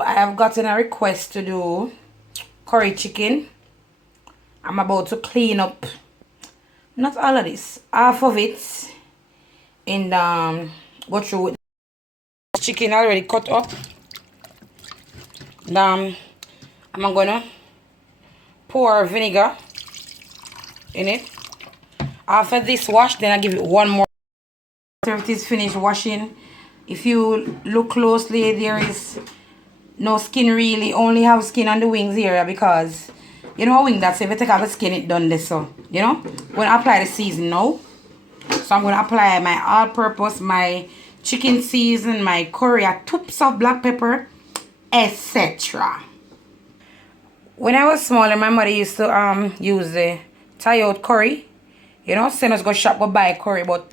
I have gotten a request to do curry chicken. I'm about to clean up not all of this, half of it, and go through with the chicken already cut up. And, I'm gonna pour vinegar in it. After this wash, then I give it one more. After it is finished washing, if you look closely, there is no skin really, only have skin on the wings area because you know a wing that's if you take off the skin it done this, so you know I'm gonna apply the season now. So I'm gonna apply my all-purpose, my chicken season, my curry, tubes of black pepper, etc. When I was smaller, my mother used to use the tie out curry, you know, send us go shop go buy curry, but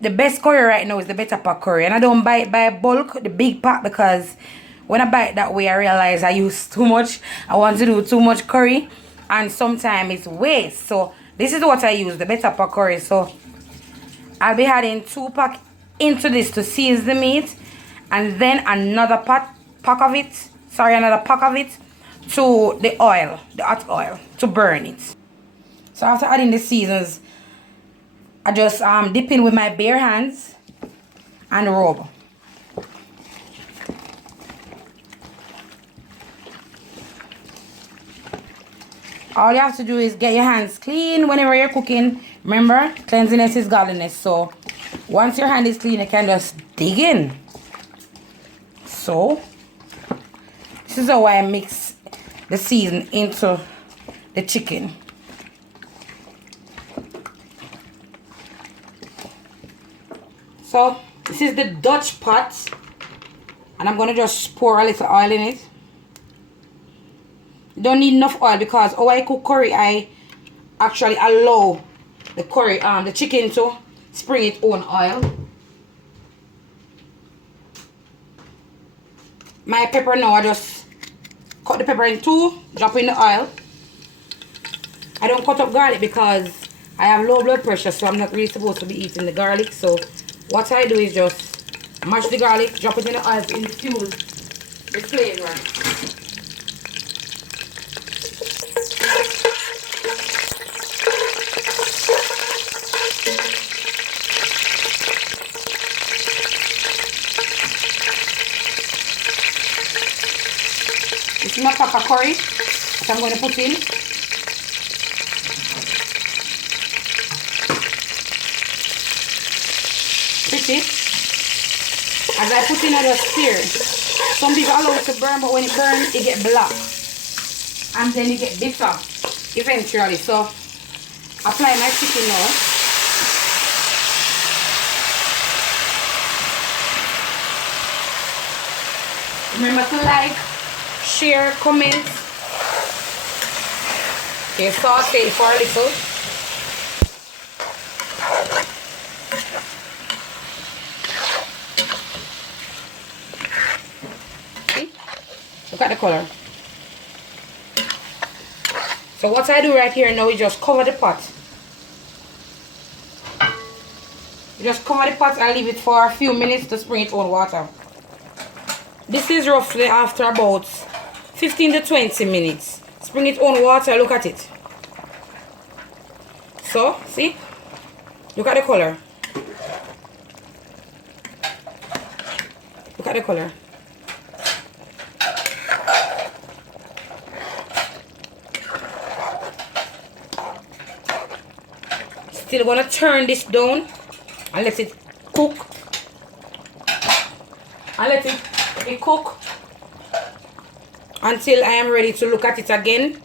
the best curry right now is the better pack curry, and I don't buy it by bulk, the big pack, because when I buy it that way I realize I use too much. I want to do too much curry and sometimes it's waste. So this is what I use, the better pack curry. So I'll be adding 2 pack into this to season the meat, and then another pack of it, another pack of it to the oil, the hot oil, to burn it. So after adding the seasons, I just dip in with my bare hands and rub. All you have to do is get your hands clean whenever you're cooking. Remember, cleanliness is godliness. So once your hand is clean, you can just dig in. So this is how I mix the season into the chicken. So this is the Dutch pot, and I'm gonna just pour a little oil in it. You don't need enough oil because how I cook curry, I actually allow the curry, the chicken to spring its own oil. My pepper now, I just cut the pepper in two, drop in the oil. I don't cut up garlic because I have low blood pressure, so I'm not really supposed to be eating the garlic. So what I do is just mash the garlic, drop it in the oil to infuse the flavor. This is my pack of curry that I'm going to put in. Pretty. As I put in, I just stir. Some people allow it to burn, but when it burns, it gets black. And then it gets bitter eventually. So, apply my chicken now. Remember to like, share, comment. Okay, saute it for a little. See? Look at the color. So what I do right here now is just cover the pot. You just cover the pot and leave it for a few minutes to spring its own water. This is roughly after about 15 to 20 minutes. Spring its own water, look at it. So, see? Look at the color. Look at the color. Still gonna turn this down and let it cook. And let it cook until I am ready to look at it again.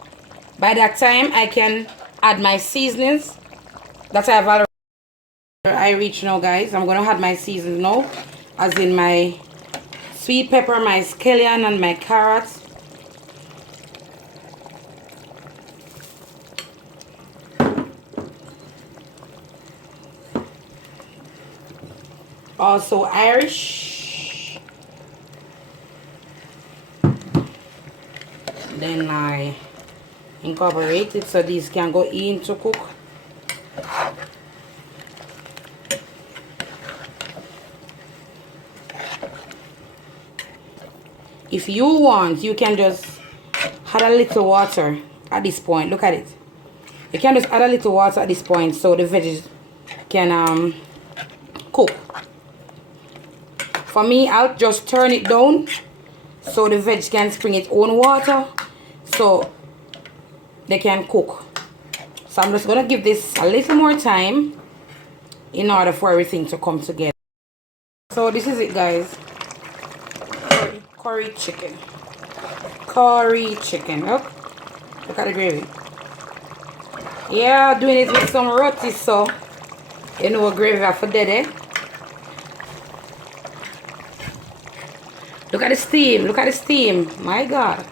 By that time, I can add my seasonings that I've already. I reach now, guys. I'm gonna add my seasonings now, as in my sweet pepper, my scallion, and my carrots. Also Irish. Then I incorporate it so these can go in to cook. If you want, you can just add a little water at this point. Look at it. You can just add a little water at this point so the veggies can cook. For me, I'll just turn it down so the veg can spring its own water so they can cook. So I'm just gonna give this a little more time in order for everything to come together. So this is it, guys. Curry chicken. Curry chicken. Look at the gravy. Yeah, doing it with some roti, so you know gravy I for dead, eh? Look at the steam. Look at the steam. My God.